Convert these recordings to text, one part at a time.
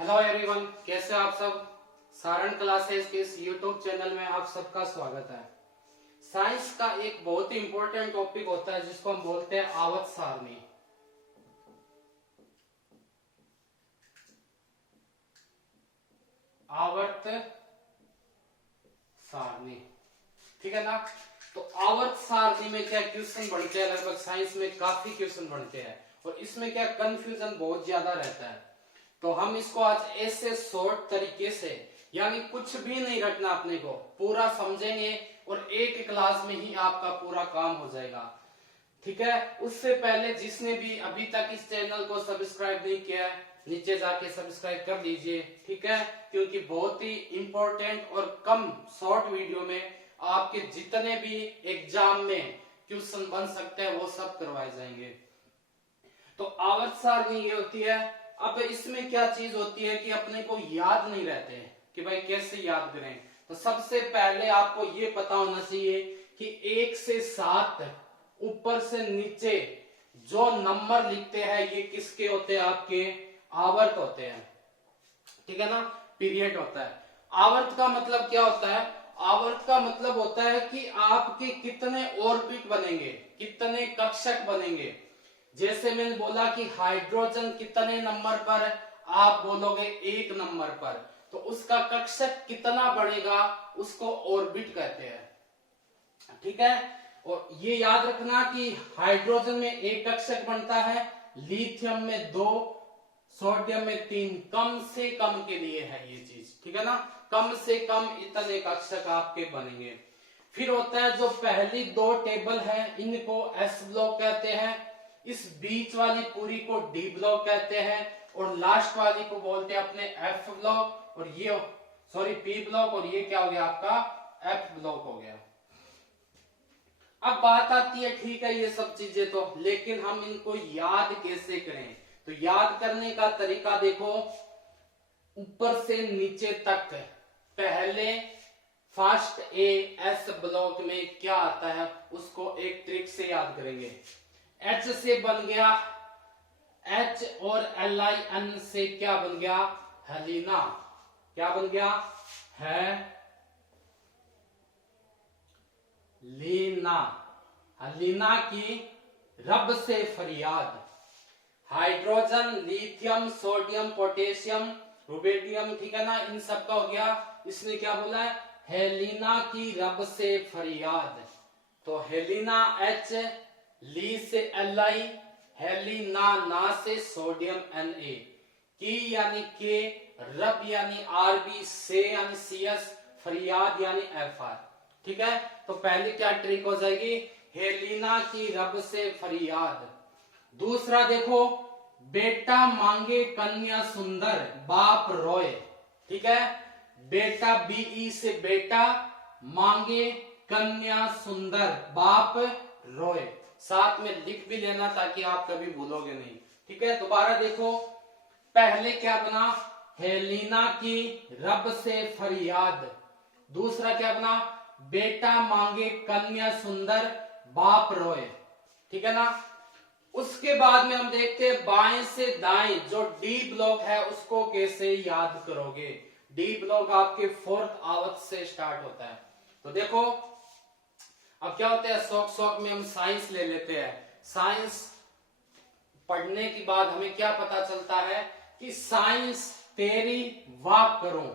Hello everyone, कैसे आप सब। सारण क्लासेस के इस यूट्यूब चैनल में आप सबका स्वागत है। साइंस का एक बहुत ही इंपॉर्टेंट टॉपिक होता है जिसको हम बोलते हैं आवर्त सारणी। आवर्त सारणी, ठीक है ना। तो आवर्त सारणी में क्या क्वेश्चन बनते हैं, लगभग साइंस में काफी क्वेश्चन बनते हैं और इसमें क्या कंफ्यूजन बहुत ज्यादा रहता है। तो हम इसको आज ऐसे शॉर्ट तरीके से, यानी कुछ भी नहीं रखना अपने को, पूरा समझेंगे और एक क्लास में ही आपका पूरा काम हो जाएगा, ठीक है। उससे पहले जिसने भी अभी तक इस चैनल को सब्सक्राइब नहीं किया है, नीचे जाके सब्सक्राइब कर लीजिए, ठीक है। क्योंकि बहुत ही इंपॉर्टेंट और कम शॉर्ट वीडियो में आपके जितने भी एग्जाम में क्वेश्चन बन सकते हैं वो सब करवाए जाएंगे। तो आवर्त सारणी ये होती है। अब इसमें क्या चीज होती है कि अपने को याद नहीं रहते हैं कि भाई कैसे याद करें। तो सबसे पहले आपको ये पता होना चाहिए कि 1 से 7 ऊपर से नीचे जो नंबर लिखते हैं ये किसके होते हैं, आपके आवर्त होते हैं, ठीक है ना। पीरियड होता है। आवर्त का मतलब क्या होता है? आवर्त का मतलब होता है कि आपके कितने ऑर्बिट बनेंगे, कितने कक्षक बनेंगे। जैसे मैंने बोला कि हाइड्रोजन कितने नंबर पर, आप बोलोगे 1 नंबर पर, तो उसका कक्षक कितना बढ़ेगा उसको ऑर्बिट कहते हैं, ठीक है। और ये याद रखना कि हाइड्रोजन में 1 कक्षक बनता है, लिथियम में 2, सोडियम में 3, कम से कम के लिए है ये चीज, ठीक है ना। कम से कम इतने कक्षक आपके बनेंगे। फिर होता है जो पहली 2 टेबल है इनको एस ब्लॉक कहते हैं, इस बीच वाली पूरी को डी ब्लॉक कहते हैं और लास्ट वाली को बोलते हैं अपने एफ ब्लॉक, और ये पी ब्लॉक, और ये क्या हो गया आपका एफ ब्लॉक हो गया। अब बात आती है, ठीक है ये सब चीजें तो, लेकिन हम इनको याद कैसे करें। तो याद करने का तरीका देखो, ऊपर से नीचे तक पहले फर्स्ट ए एस ब्लॉक में क्या आता है उसको एक ट्रिक से याद करेंगे। एच से बन गया एच, और एल आई एन से क्या बन गया, हेलिना। क्या बन गया है लीना। हलीना की रब से फरियाद। Hydrogen, lithium, sodium, potassium, rubidium, ठीक है ना, इन सब का हो गया। इसने क्या बोला है, हेलिना की रब से फरियाद। तो हेलिना एच, ली से एल आई, हेलिना ना से सोडियम एन ए, की यानी के, रब यानी आर बी, से यानी सी एस, फरियाद यानी एफ आर, ठीक है। तो पहली क्या ट्रिक हो जाएगी, हेलिना की रब से फरियाद। दूसरा देखो, बेटा मांगे कन्या सुंदर बाप रोए, ठीक है। बेटा बीई से बेटा, मांगे कन्या सुंदर बाप रोए, साथ में लिख भी लेना ताकि आप कभी भूलोगे नहीं, ठीक है। दोबारा देखो, पहले क्या बना, हेलिना की रब से फरियाद। दूसरा क्या बना, बेटा मांगे कन्या सुंदर बाप रोए, ठीक है ना। उसके बाद में हम देखते हैं बाएं से दाएं जो डी ब्लॉक है उसको कैसे याद करोगे। डी ब्लॉक आपके 4th आवर्त से स्टार्ट होता है। तो देखो अब क्या होता है, शौक में हम साइंस ले लेते हैं। साइंस पढ़ने के बाद हमें क्या पता चलता है कि साइंस तेरी वाह करूं,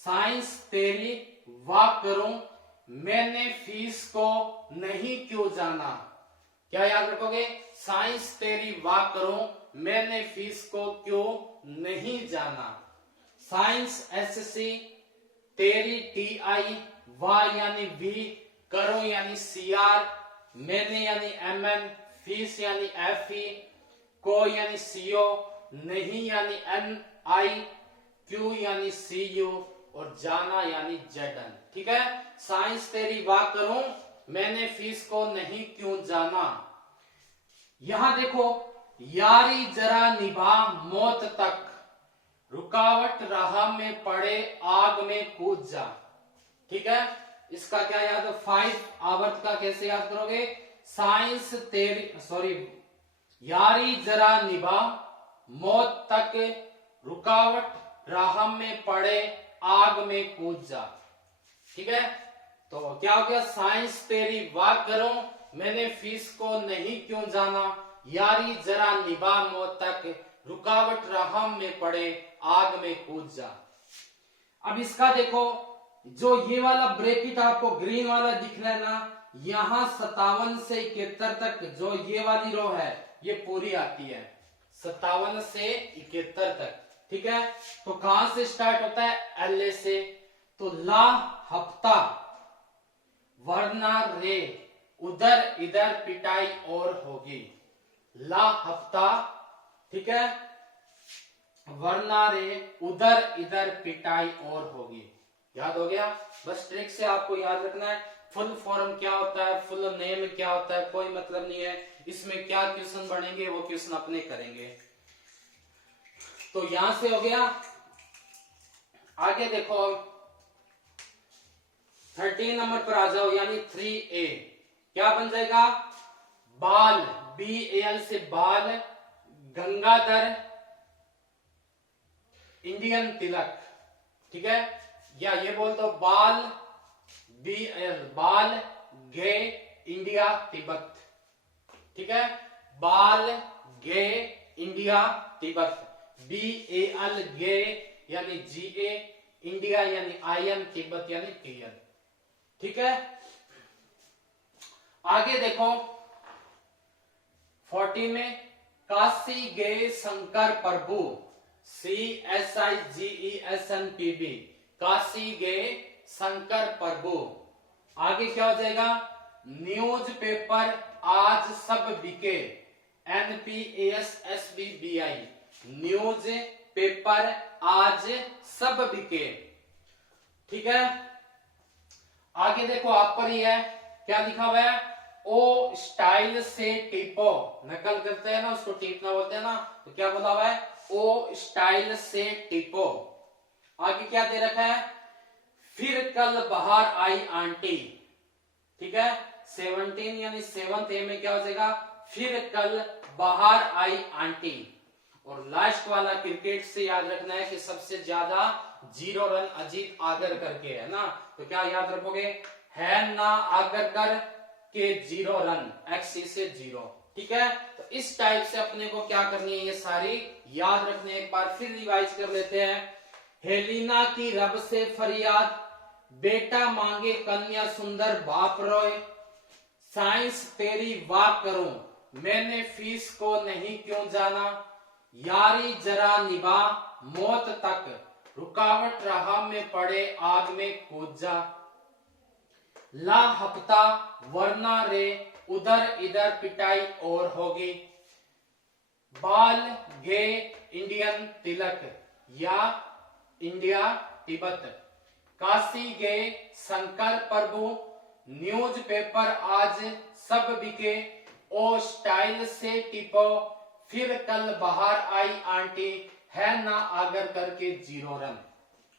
साइंस तेरी वाह करूं, मैंने फीस को नहीं क्यों जाना। क्या याद रखोगे, साइंस तेरी वाह करूं, मैंने फीस को क्यों नहीं जाना। साइंस एस सी, तेरी टी आई, वाह यानी वी, करूं यानी सी आर, मैंने यानी एम एन, फीस यानी एफ ई, को यानी सी ओ, नहीं यानी एन आई, क्यू यानी सी यू, और जाना यानी जेड एन, ठीक है। साइंस तेरी वाह करूं, मैंने फीस को नहीं क्यों जाना। यहां देखो, यारी जरा निभा मौत तक, रुकावट राह में पड़े आग में कूद जा, ठीक है। इसका क्या याद, 5 आवर्त का कैसे याद करोगे, साइंस तेरी यारी जरा निभा मौत तक, रुकावट राह में पड़े आग में कूद जा। ठीक है, तो क्या हो गया, साइंस तेरी वाह करूं, मैंने फीस को नहीं क्यों जाना, यारी जरा निभा मौत तक, रुकावट राह में पड़े आग में कूद जा। अब इसका देखो, जो ये वाला ब्रैकेट आपको ग्रीन वाला दिख रहा है ना, यहां 57 से 71 तक जो ये वाली रो है ये पूरी आती है, 57 से 71 तक। ठीक है, तो कहां से स्टार्ट होता है, एल से। तो ला हफ्ता वरना रे उधर इधर पिटाई और होगी, ला हफ्ता, ठीक है, वरना रे उधर इधर पिटाई और होगी। याद हो गया, बस ट्रिक से आपको याद रखना है फुल फॉर्म क्या होता है, फुल नेम क्या होता है, कोई मतलब नहीं है, इसमें क्या क्वेश्चन बनेंगे वो क्वेश्चन अपने करेंगे। तो यहां से हो गया, आगे देखो 13 नंबर पर आ जाओ, यानी 3A क्या बन जाएगा, बाल, BAL से बाल, गंगाधर इंडियन तिलक। ठीक है, या ये बोल दो बाल BL, बाल गे इंडिया तिब्बत। ठीक है, बाल गे इंडिया तिब्बत, BAL गे यानी GA, इंडिया यानी IN, तिब्बत यानी TN। ठीक है, आगे देखो 40 में, काशी गए शंकर प्रभु, CSIGESNPB, काशी गए शंकर प्रभु। आगे क्या हो जाएगा, न्यूज पेपर आज सब बिके, NPASSBBI, न्यूज पेपर आज सब बिके। ठीक है, आगे देखो आप पर ही है, क्या लिखा हुआ है, ओ स्टाइल से टिपो, नकल करते हैं ना उसको टिपना बोलते हैं ना, तो क्या बोला हुआ है, ओ स्टाइल से टिपो। आगे क्या दे रखा है, फिर कल बाहर आई आंटी। ठीक है, 17 यानी 7th A में क्या हो जाएगा, फिर कल बाहर आई आंटी। और लास्ट वाला क्रिकेट से याद रखना है कि सबसे ज्यादा 0 रन अजीत आगरकर के है ना, तो क्या याद रखोगे, है ना आगरकर के 0 रन, XC से 0। ठीक है, तो इस टाइप से अपने को क्या करनी है, ये सारी याद रखने। एक बार फिर रिवाइज कर लेते हैं। हेलिना की रब से फरियाद, बेटा मांगे कन्या सुंदर बाप रोए, साइंस तेरी वाह करूं, मैंने फीस को नहीं क्यों जाना, यारी जरा निभा मौत तक, रुकावट राह में पड़े आग में कूद जा, ला हफ्ता वरना रे उधर इधर पिटाई और होगी, बाल गे इंडियन तिलक या इंडिया तिब्बत, काशी गए शंकर प्रभु, न्यूज पेपर आज सब बिके, ओ स्टाइल से टिपो, फिर कल बाहर आई आंटी, है ना आगर करके 0 रन।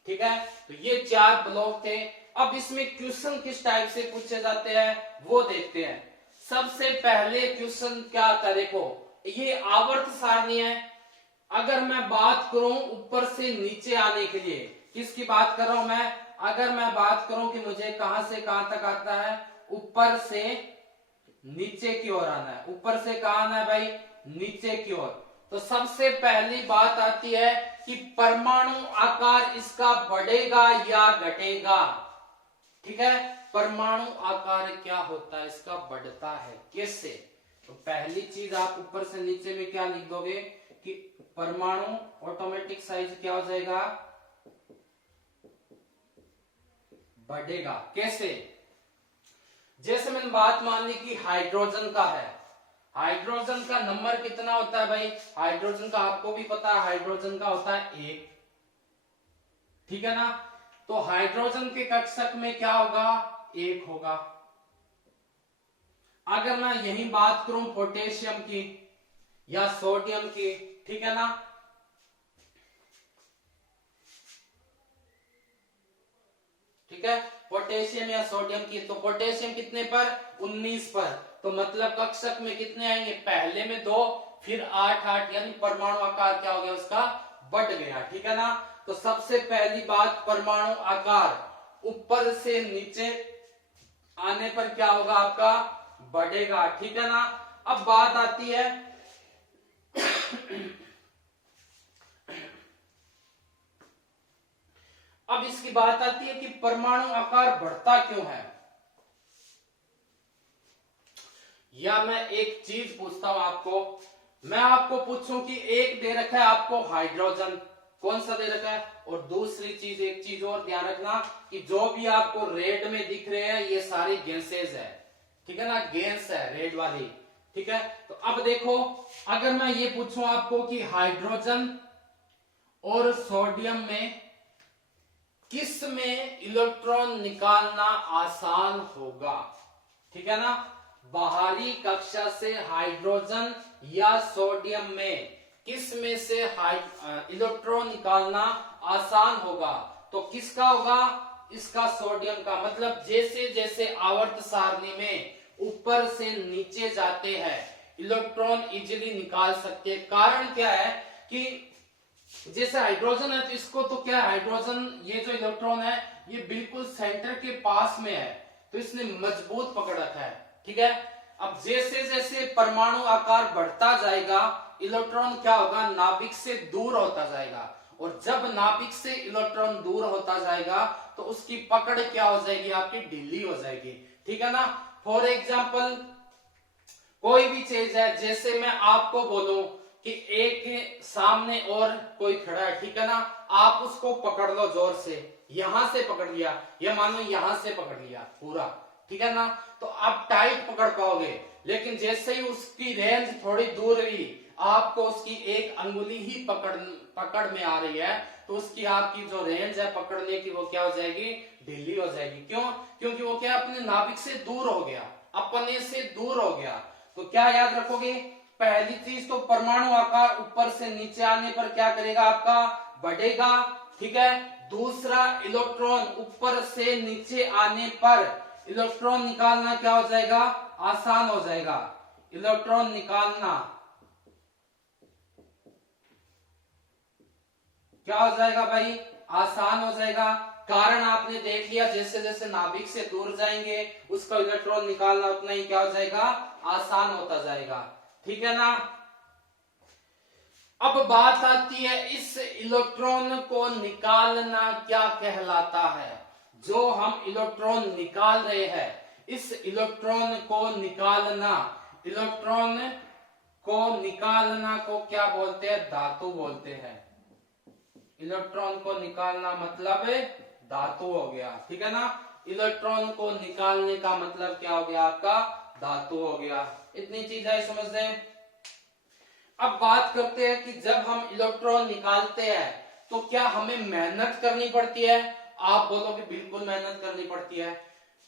ठीक है, तो ये 4 ब्लॉक थे। अब इसमें क्वेश्चन किस टाइप से पूछे जाते हैं वो देखते हैं। सबसे पहले क्वेश्चन क्या आता है, देखो ये आवर्त सारणी है। अगर मैं बात करूं ऊपर से नीचे आने के लिए, किसकी बात कर रहा हूं मैं, अगर मैं बात करूं कि मुझे कहां से कहां तक आता है, ऊपर से नीचे की ओर आना है। ऊपर से कहां आना है भाई, नीचे की ओर। तो सबसे पहली बात आती है कि परमाणु आकार इसका बढ़ेगा या घटेगा। ठीक है, परमाणु आकार क्या होता है, इसका बढ़ता है, कैसे। तो पहली चीज आप ऊपर से नीचे में क्या लिख दोगे कि परमाणु ऑटोमेटिक साइज क्या हो जाएगा, बढ़ेगा। कैसे, जैसे मैंने बात मान ली कि हाइड्रोजन का है, हाइड्रोजन का नंबर कितना होता है भाई, हाइड्रोजन का आपको भी पता है, हाइड्रोजन का होता है 1। ठीक है ना, तो हाइड्रोजन के कक्षक में क्या होगा, 1 होगा। अगर मैं यही बात करूं पोटेशियम की या सोडियम की, ठीक है ना, ठीक है, पोटेशियम या सोडियम की, तो पोटेशियम कितने पर, 19 पर, तो मतलब कक्षक में कितने आएंगे, पहले में 2 फिर 8 8, यानी परमाणु आकार क्या हो गया उसका, बढ़ गया, ठीक है ना। तो सबसे पहली बात, परमाणु आकार ऊपर से नीचे आने पर क्या होगा आपका, बढ़ेगा, ठीक है ना। अब बात आती है अब इसकी बात आती है कि परमाणु आकार बढ़ता क्यों है। या मैं एक चीज पूछता हूं आपको, मैं आपको पूछूं कि एक दे रखा है आपको हाइड्रोजन, कौन सा दे रखा है, और दूसरी चीज, एक चीज और ध्यान रखना कि जो भी आपको रेड में दिख रहे हैं ये सारी गैसेज है, ठीक है ना, गैस है रेड वाली, ठीक है। तो अब देखो, अगर मैं ये पूछूं आपको कि हाइड्रोजन और सोडियम में किस में इलेक्ट्रॉन निकालना आसान होगा, ठीक है ना, बाहरी कक्षा से हाइड्रोजन या सोडियम में किस में से इलेक्ट्रॉन निकालना आसान होगा, तो किसका होगा, इसका, सोडियम का। मतलब जैसे जैसे आवर्त सारणी में ऊपर से नीचे जाते हैं इलेक्ट्रॉन इजीली निकाल सकते हैं। कारण क्या है कि जैसे हाइड्रोजन है तो इसको तो क्या है, हाइड्रोजन ये जो इलेक्ट्रॉन है ये बिल्कुल सेंटर के पास में है, तो इसने मजबूत पकड़ रखा है, ठीक है। अब जैसे जैसे परमाणु आकार बढ़ता जाएगा इलेक्ट्रॉन क्या होगा, नाभिक से दूर होता जाएगा, और जब नाभिक से इलेक्ट्रॉन दूर होता जाएगा तो उसकी पकड़ क्या हो जाएगी, आपकी ढीली हो जाएगी, ठीक है ना। फॉर एग्जाम्पल कोई भी चीज है, जैसे मैं आपको बोलूं कि एक सामने और कोई खड़ा है, ठीक है ना, आप उसको पकड़ लो जोर से, यहां से पकड़ लिया, या मानो यहां से पकड़ लिया पूरा, ठीक है ना, तो आप टाइट पकड़ पाओगे। लेकिन जैसे ही उसकी रेंज थोड़ी दूर हुई, आपको उसकी एक अंगुली ही पकड़ में आ रही है, तो उसकी आपकी जो रेंज है पकड़ने की वो क्या हो जाएगी, ढीली हो जाएगी। क्यों, क्योंकि वो क्या अपने नाभिक से दूर हो गया, अपने से दूर हो गया। तो क्या याद रखोगे, पहली चीज तो परमाणु आकार ऊपर से नीचे आने पर क्या करेगा, आपका बढ़ेगा, ठीक है। दूसरा, इलेक्ट्रॉन ऊपर से नीचे आने पर इलेक्ट्रॉन निकालना क्या हो जाएगा, आसान हो जाएगा, इलेक्ट्रॉन निकालना क्या हो जाएगा भाई, आसान हो जाएगा। कारण आपने देख लिया, जैसे जैसे नाभिक से दूर जाएंगे उसका इलेक्ट्रॉन निकालना उतना ही क्या हो जाएगा, आसान होता जाएगा, ठीक है ना। अब बात आती है इस इलेक्ट्रॉन को निकालना क्या कहलाता है, जो हम इलेक्ट्रॉन निकाल रहे हैं इस इलेक्ट्रॉन को निकालना, इलेक्ट्रॉन को निकालना को क्या बोलते हैं, धातु बोलते हैं। इलेक्ट्रॉन को निकालना मतलब धातु हो गया, ठीक है ना। इलेक्ट्रॉन को निकालने का मतलब क्या हो गया, आपका धातु हो गया। इतनी चीज है, समझ लें। अब बात करते हैं कि जब हम इलेक्ट्रॉन निकालते हैं तो क्या हमें मेहनत करनी पड़ती है, आप बोलोगे बिल्कुल मेहनत करनी पड़ती है।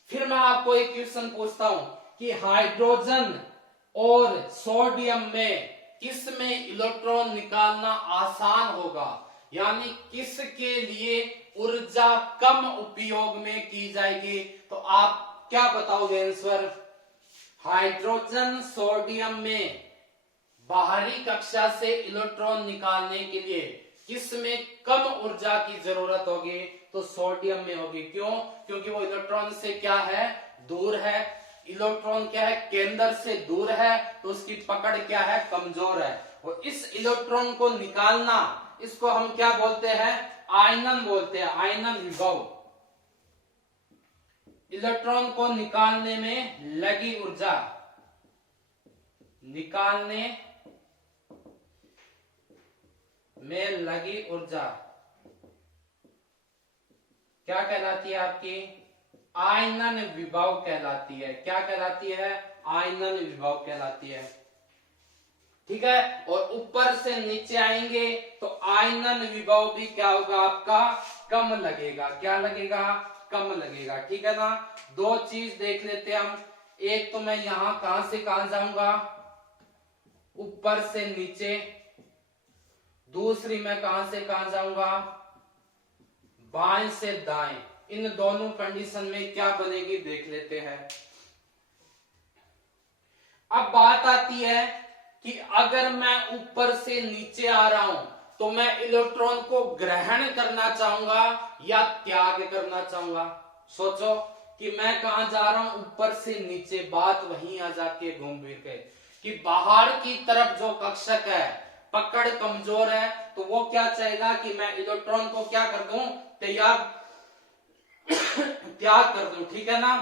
फिर मैं आपको एक क्वेश्चन पूछता हूं कि हाइड्रोजन और सोडियम में किस में इलेक्ट्रॉन निकालना आसान होगा, यानी किसके लिए ऊर्जा कम उपयोग में की जाएगी, तो आप क्या बताओगे आंसर। हाइड्रोजन सोडियम में बाहरी कक्षा से इलेक्ट्रॉन निकालने के लिए किसमें कम ऊर्जा की जरूरत होगी, तो सोडियम में होगी। क्यों, क्योंकि वो इलेक्ट्रॉन से क्या है, दूर है। इलेक्ट्रॉन क्या है, केंद्र से दूर है, तो उसकी पकड़ क्या है, कमजोर है। और इस इलेक्ट्रॉन को निकालना, इसको हम क्या बोलते हैं, आयनन बोलते हैं, आयनन विभव। इलेक्ट्रॉन को निकालने में लगी ऊर्जा, निकालने में लगी ऊर्जा क्या कहलाती है, आपकी आयनन विभव कहलाती है। क्या कहलाती है, आयनन विभव कहलाती है, ठीक है। और ऊपर से नीचे आएंगे तो आयनन विभव भी क्या होगा, आपका कम लगेगा। क्या लगेगा, कम लगेगा, ठीक है ना। दो चीज देख लेते हैं हम। एक तो मैं यहां कहां से कहां जाऊंगा, ऊपर से नीचे। दूसरी मैं कहां से कहां जाऊंगा, बाएं से दाएं। इन दोनों कंडीशन में क्या बनेगी देख लेते हैं। अब बात आती है कि अगर मैं ऊपर से नीचे आ रहा हूं तो मैं इलेक्ट्रॉन को ग्रहण करना चाहूंगा या त्याग करना चाहूंगा। सोचो कि मैं कहां जा रहा हूं, ऊपर से नीचे। बात वहीं आ जाती है घूम फिर के कि बाहर की तरफ जो कक्षक है पकड़ कमजोर है, तो वो क्या चाहेगा कि मैं इलेक्ट्रॉन को क्या कर दूं, त्याग कर दूं, ठीक है ना।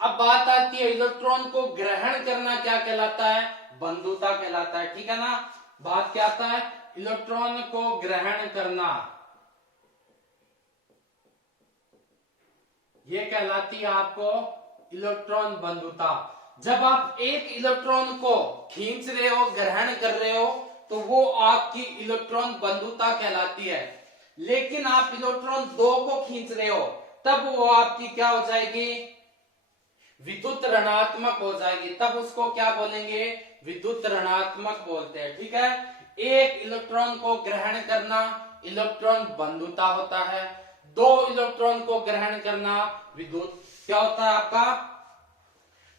अब बात आती है इलेक्ट्रॉन को ग्रहण करना क्या कहलाता है, बंधुता कहलाता है, ठीक है ना। बात क्या आता है, इलेक्ट्रॉन को ग्रहण करना, ये कहलाती है आपको इलेक्ट्रॉन बंधुता। जब आप एक इलेक्ट्रॉन को खींच रहे हो, ग्रहण कर रहे हो, तो वो आपकी इलेक्ट्रॉन बंधुता कहलाती है। लेकिन आप इलेक्ट्रॉन दो को खींच रहे हो, तब वो आपकी क्या हो जाएगी, विद्युत ऋणात्मक हो जाएगी। तब उसको क्या बोलेंगे, विद्युत ऋणात्मक बोलते हैं, ठीक है। एक इलेक्ट्रॉन को ग्रहण करना इलेक्ट्रॉन बंधुता होता है, दो इलेक्ट्रॉन को ग्रहण करना विद्युत क्या होता है आपका,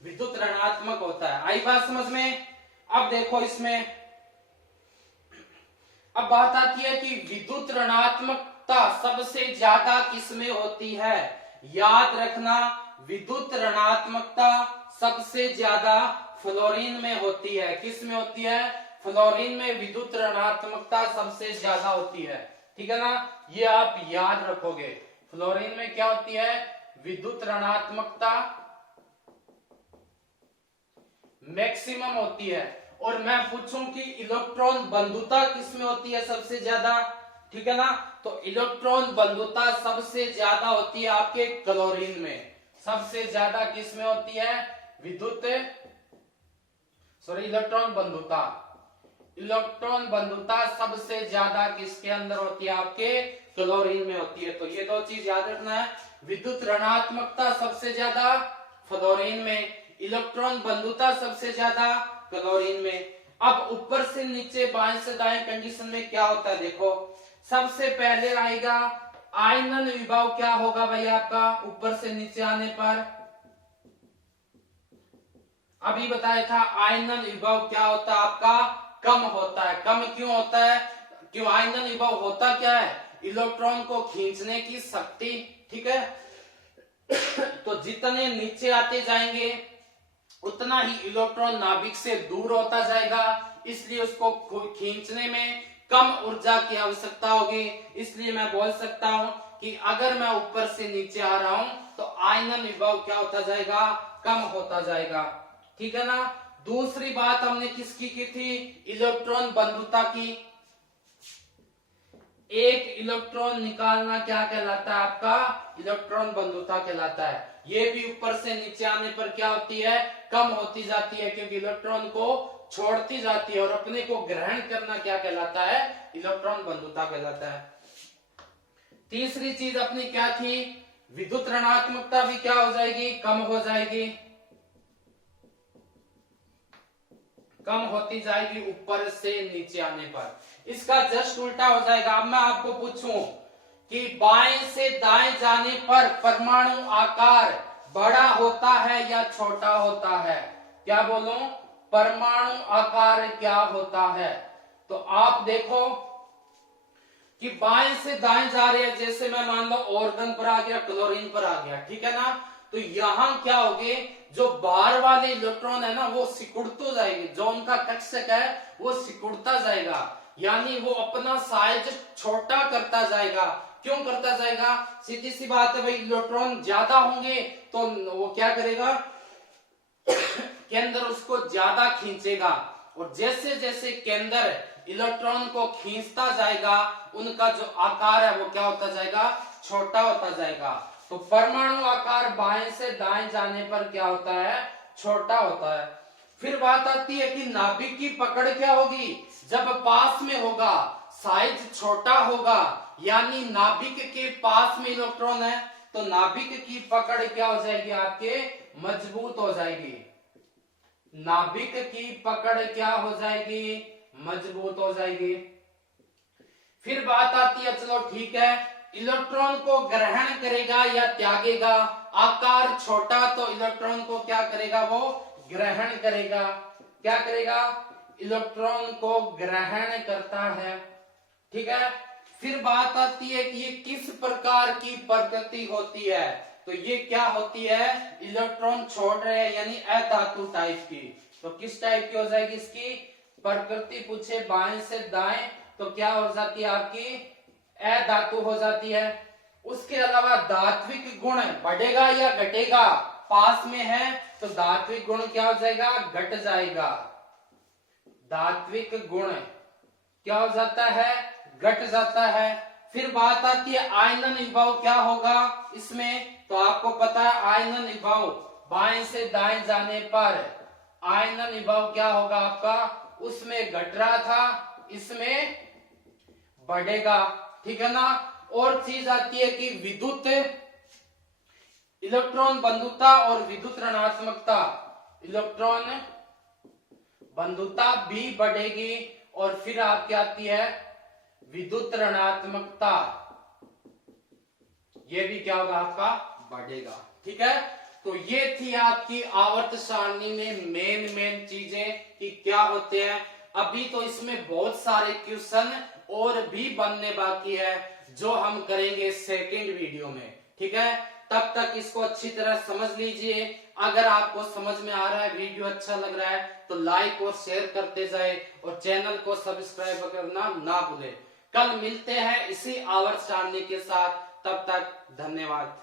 विद्युत ऋणात्मक होता है। आई बात समझ में। अब देखो इसमें अब बात आती है कि विद्युत ऋणात्मकता सबसे ज्यादा किसमें होती है। याद रखना, विद्युत ऋणात्मकता सबसे ज्यादा फ्लोरीन में होती है। किस में होती है, फ्लोरीन में विद्युत ऋणात्मकता सबसे ज्यादा होती है, ठीक है ना। ये आप याद रखोगे, फ्लोरीन में क्या होती है, विद्युत ऋणात्मकता मैक्सिमम होती है। और मैं पूछूं कि इलेक्ट्रॉन बंधुता किसमें होती है सबसे ज्यादा, ठीक है ना, तो इलेक्ट्रॉन बंधुता सबसे ज्यादा होती है आपके क्लोरीन में। सबसे ज्यादा किसमें होती है, इलेक्ट्रॉन बंधुता। इलेक्ट्रॉन बंधुता सबसे ज्यादा किसके अंदर होती है, आपके क्लोरीन में होती है। तो ये दो चीज याद रखना है, विद्युत ऋणात्मकता सबसे ज्यादा फ्लोरीन में, इलेक्ट्रॉन बंधुता सबसे ज्यादा क्लोरीन में। अब ऊपर से नीचे बाएं से दाएं कंडीशन में क्या होता है, देखो सबसे पहले आएगा आयनन विभव। क्या होगा भाई आपका ऊपर से नीचे आने पर, अभी बताया था आयनन विभव क्या होता है आपका, कम होता है। कम क्यों होता है, क्यों आयनन विभव होता क्या है, इलेक्ट्रॉन को खींचने की शक्ति, ठीक है। तो जितने नीचे आते जाएंगे उतना ही इलेक्ट्रॉन नाभिक से दूर होता जाएगा, इसलिए उसको खींचने में कम ऊर्जा की आवश्यकता होगी। इसलिए मैं बोल सकता हूं कि अगर मैं ऊपर से नीचे आ रहा हूं तो आयनन विभव क्या होता जाएगा, कम होता जाएगा, ठीक है ना। दूसरी बात हमने किसकी की थी, इलेक्ट्रॉन बंधुता की। एक इलेक्ट्रॉन निकालना क्या कहलाता है आपका, इलेक्ट्रॉन बंधुता कहलाता है। ये भी ऊपर से नीचे आने पर क्या होती है, कम होती जाती है, क्योंकि इलेक्ट्रॉन को छोड़ती जाती है। और अपने को ग्रहण करना क्या कहलाता है, इलेक्ट्रॉन बंधुता कहलाता है। तीसरी चीज अपनी क्या थी, विद्युत ऋणात्मकता भी क्या हो जाएगी, कम हो जाएगी, कम होती जाएगी ऊपर से नीचे आने पर। इसका जस्ट उल्टा हो जाएगा। अब मैं आपको पूछूं कि बाएं से दाएं जाने पर परमाणु आकार बड़ा होता है या छोटा होता है, क्या बोलो, परमाणु आकार क्या होता है। तो आप देखो कि बाएं से दाएं जा रहे हैं, जैसे मैं मान लो ऑर्गन पर आ गया, क्लोरीन पर आ गया, ठीक है ना। तो यहां क्या होगे, जो बाहर वाले इलेक्ट्रॉन है ना वो सिकुड़ते जाएंगे, जो उनका कक्षक है वो सिकुड़ता जाएगा, यानी वो अपना साइज छोटा करता जाएगा। क्यों करता जाएगा, सीधी सी बात है भाई, इलेक्ट्रॉन ज्यादा होंगे तो वो क्या करेगा, केंद्र उसको ज्यादा खींचेगा। और जैसे जैसे केंद्र इलेक्ट्रॉन को खींचता जाएगा उनका जो आकार है वो क्या होता जाएगा, छोटा होता जाएगा। तो परमाणु आकार बाएं से दाएं जाने पर क्या होता है, छोटा होता है। फिर बात आती है कि नाभिक की पकड़ क्या होगी, जब पास में होगा साइज छोटा होगा, यानी नाभिक के पास में इलेक्ट्रॉन है तो नाभिक की पकड़ क्या हो जाएगी आपके, मजबूत हो जाएगी। नाभिक की पकड़ क्या हो जाएगी, मजबूत हो जाएगी। फिर बात आती है, चलो ठीक है, इलेक्ट्रॉन को ग्रहण करेगा या त्यागेगा। आकार छोटा तो इलेक्ट्रॉन को क्या करेगा, वो ग्रहण करेगा। क्या करेगा, इलेक्ट्रॉन को ग्रहण करता है। ठीक है। फिर बात आती है कि ये किस प्रकार की प्रकृति होती है, तो ये क्या होती है, इलेक्ट्रॉन छोड़ रहे हैं यानी अधातु टाइप की। तो किस टाइप की हो जाएगी इसकी प्रकृति, पूछे बाएं से दाएं तो क्या हो जाती है आपकी अधातु हो जाती है। उसके अलावा धात्विक गुण बढ़ेगा या घटेगा, पास में है तो धात्विक गुण क्या हो जाएगा, घट जाएगा। धात्विक गुण क्या हो जाता है, घट जाता है। फिर बात आती है आयनन विभव क्या होगा इसमें, तो आपको पता है आयनन विभव बाएं से दाएं जाने पर आयनन विभव क्या होगा आपका, उसमें घट रहा था इसमें बढ़ेगा, ठीक है ना। और चीज आती है कि विद्युत इलेक्ट्रॉन बंधुता और विद्युत ऋणात्मकता, इलेक्ट्रॉन बंधुता भी बढ़ेगी और फिर आपकी आती है विद्युत ऋणात्मकता, ये भी क्या होगा आपका बढ़ेगा, ठीक है। तो ये थी आपकी आवर्त सारणी में मेन चीजें कि क्या होते हैं। अभी तो इसमें बहुत सारे क्वेश्चन और भी बनने बाकी है जो हम करेंगे सेकंड वीडियो में, ठीक है। तब तक इसको अच्छी तरह समझ लीजिए। अगर आपको समझ में आ रहा है, वीडियो अच्छा लग रहा है तो लाइक और शेयर करते जाए और चैनल को सब्सक्राइब करना ना भूले। कल मिलते हैं इसी आवर्त सारणी के साथ, तब तक धन्यवाद।